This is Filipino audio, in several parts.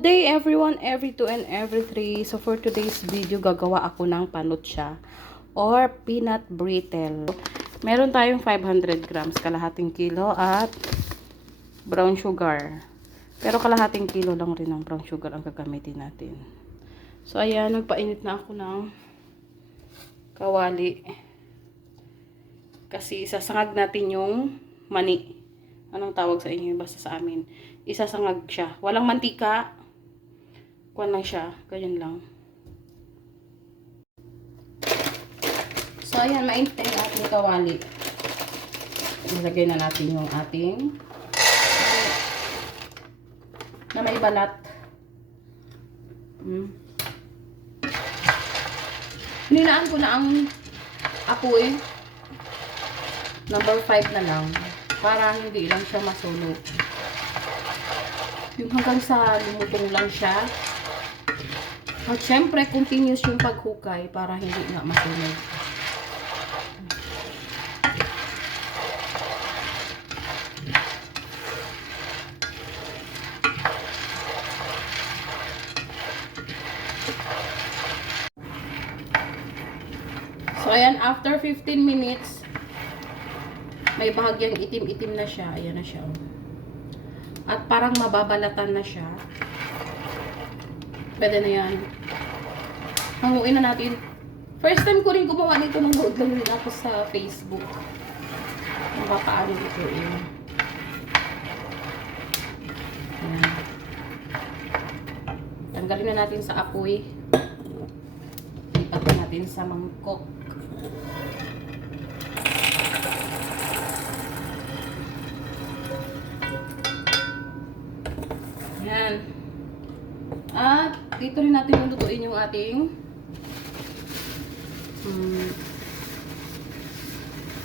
Good day everyone, every 2 and every 3. So for today's video, gagawa ako ng panutsa or peanut brittle. Meron tayong 500 grams, kalahating kilo at brown sugar. Pero kalahating kilo lang rin ng brown sugar ang gagamitin natin. So ayan, nagpainit na ako ng kawali. Kasi isasangag natin yung mani. Anong tawag sa inyo? Basta sa amin. Isasangag siya. Walang mantika. Kuwan lang siya. Ganyan lang. So, ayan. Mainit na yung ating kawali. Ilagay na natin yung ating na may balat. Hininaan ko na ang apoy. Number 5 na lang. Para hindi lang siya masunog. Yung hanggang sa lumutong lang siya. At syempre, continuous yung paghukay para hindi nga masunog. So, ayan, after 15 minutes, may bahagyang itim-itim na siya. Ayan na siya. At parang mababalatan na siya. Pwede na yan. Hanguin na natin. First time ko rin gumawa nito nung load lang rin ako sa Facebook. Paano ito eh. Ayan. Tanggalin na natin sa apoy. Lipat na natin sa mangkok. Yan. At dito rin natin lulutuin yung ating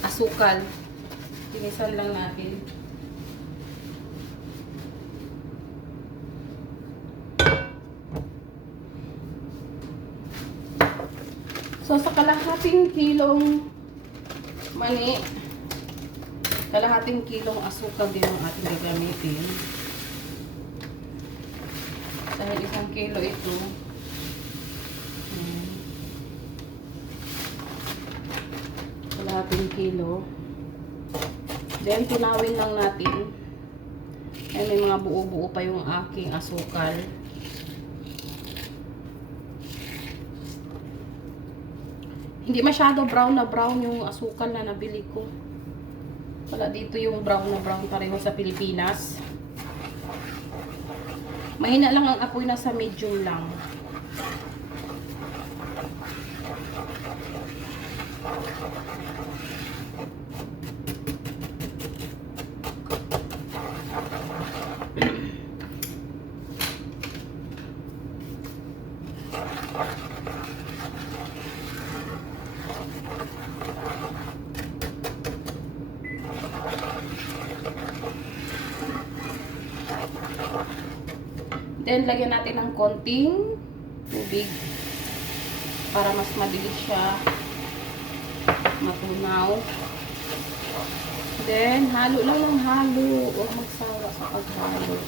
asukal. Tinisan lang natin. So sa kalahating kilong mani, kalahating kilong asukal din ang ating gagamitin. Dahil 1 kilo ito. Kalahating kilo. Then, tunawin lang natin. Ay, may mga buo-buo pa yung aking asukal. Hindi masyado brown na brown yung asukal na nabili ko. Wala dito yung brown na brown pareho sa Pilipinas. Mahina lang ang apoy, nasa medium lang. Then, lagyan natin ng konting tubig para mas mabilis siya matunaw. Then, halo lang ng halo. Huwag magsawa sa paghalo.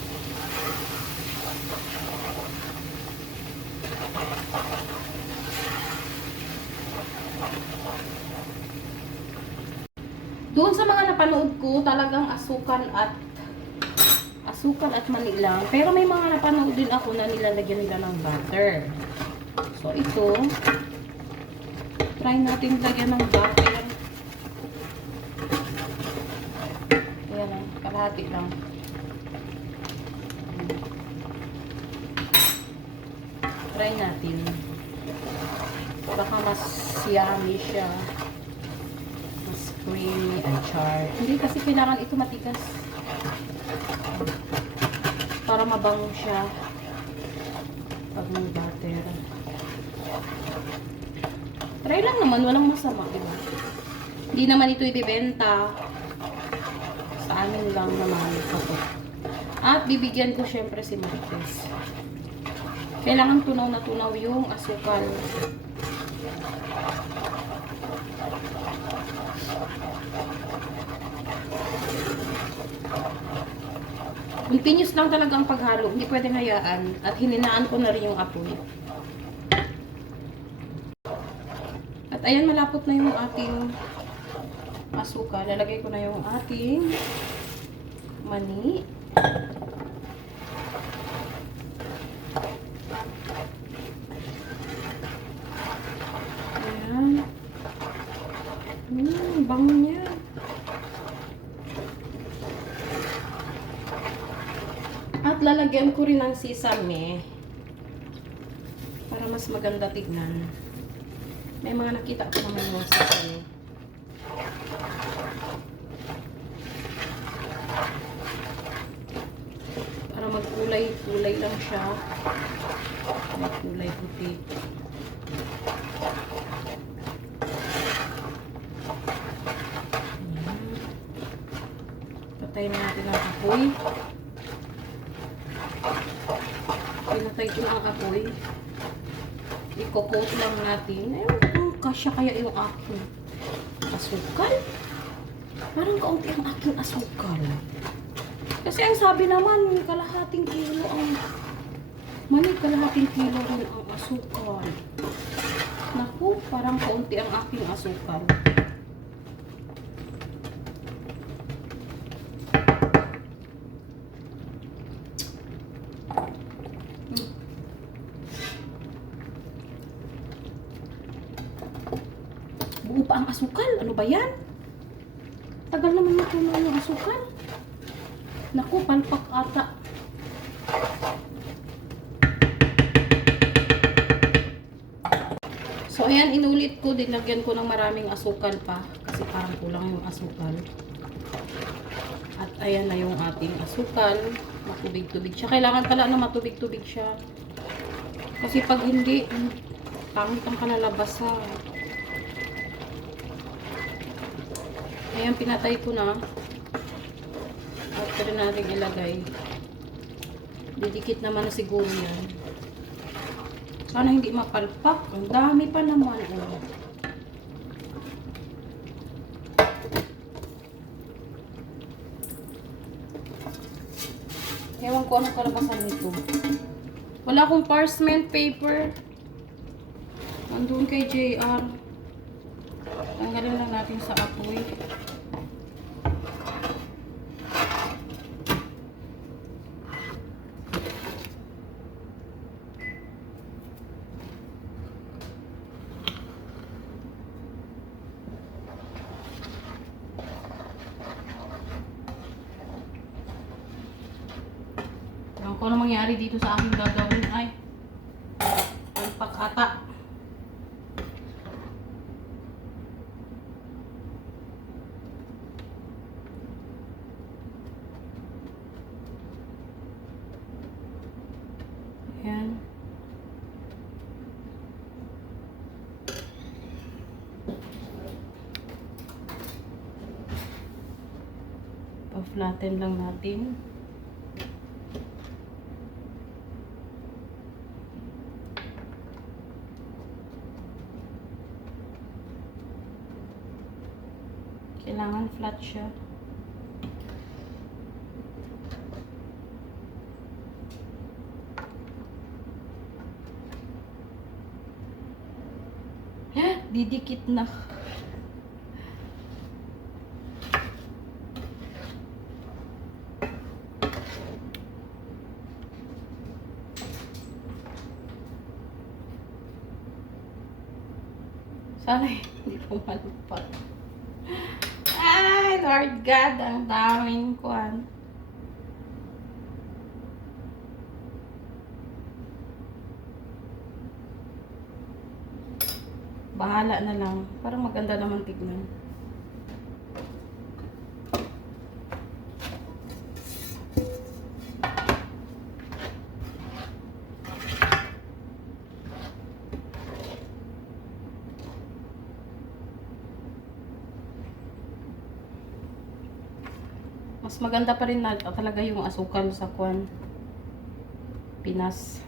Doon sa mga napanood ko, talagang asukal at mani lang. Pero may mga napanood din ako na nilalagyan nila ng butter. So, ito, try natin lagyan ng butter. Ayan lang, kalahati lang. Try natin. Baka mas yummy siya. Mas creamy and char. Hindi kasi kailangan ito matigas. Para mabango siya pag may butter. Try lang naman, walang masama, diba? Hindi naman ito ibibenta. Sa amin lang naman ito. At bibigyan ko syempre si Martes. Kailangan tunaw na tunaw yung asukal. Continuous lang talaga ang paghalo. Hindi pwedeng hayaan. At hininaan ko na rin yung apoy. At ayan, malapot na yung ating asukal. Lalagay ko na yung ating mani. Ayan. Bango niya. At lalagyan ko rin ng sesame para mas maganda tignan. May mga nakita ko naman yung sesame. Para magkulay-kulay lang siya. Magkulay puti. Patayin natin ang apoy. Pinatay ko ang apoy. I-coat lang natin. Ayun, kasya kaya yung aking asukal. Parang kaunti ang aking asukal. Kasi ang sabi naman, kalahating kilo ang mani, kalahating kilo rin ang asukal. Naku, parang kaunti ang aking asukal. Buo pa ang asukal. Ano ba yan? Tagal naman natunaw yung asukal. Naku, palpak ata. So, ayan, inulit ko. Dinagyan ko ng maraming asukal pa. Kasi parang kulang yung asukal. At ayan na yung ating asukal. Matubig-tubig siya. Kailangan pala na matubig-tubig siya. Kasi pag hindi, pangit ang kalalabasan. Ayan, pinatay ko na. After natin ilagay. Didikit naman na siguro yan. Sana hindi mapalpak. Ang dami pa naman. Oh. Ewan ko anong kalabasan nito. Wala akong parchment paper. Andun kay JR. Tanggalin lang natin sa apoy. Kung ano mangyari dito sa aking gagawin ay palpak ata. Ayan. Pa-flatten lang natin. Kailangan flat siya. Didikit na. Sana hindi pumalpak. Ay, Lord God, ang daming kuwan. Bahala na lang. Parang maganda naman tignan. Mas maganda pa rin na talaga yung asukal sa kwan. Pinas.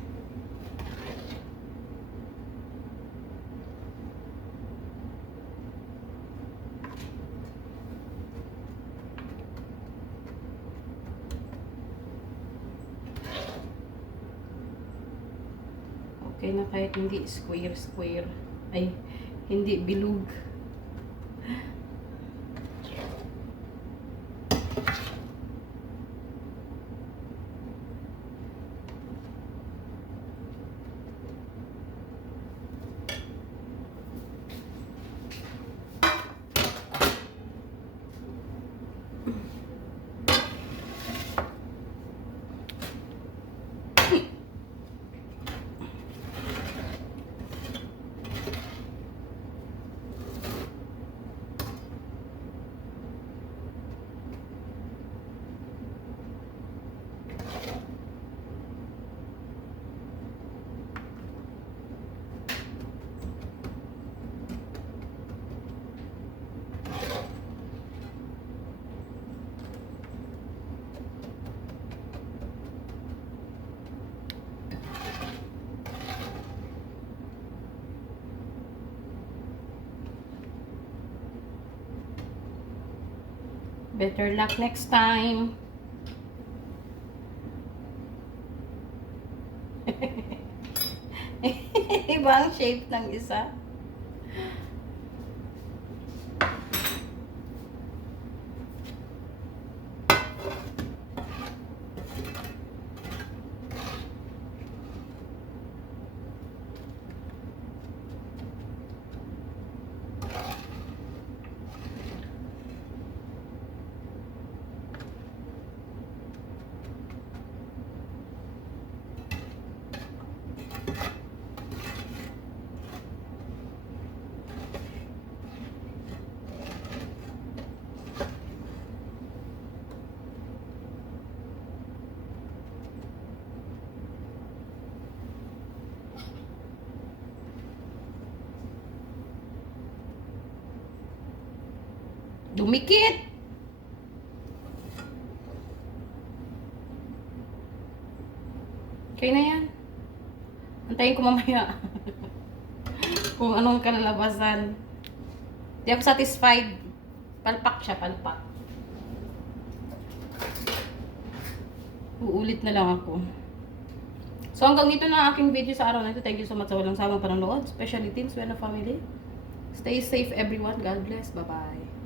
Okay na kahit hindi square. Ay, hindi bilog. Better luck next time. Iba ang shape ng isa. Dumikit! Okay na yan. Antayin ko mamaya. Kung anong kalalabasan. Di ako satisfied. Palpak siya, palpak. Uulit na lang ako. So hanggang dito na ang aking video sa araw na ito. Thank you so much sa walang sawang panonood. Especially teams, when a family. Stay safe everyone. God bless. Bye-bye.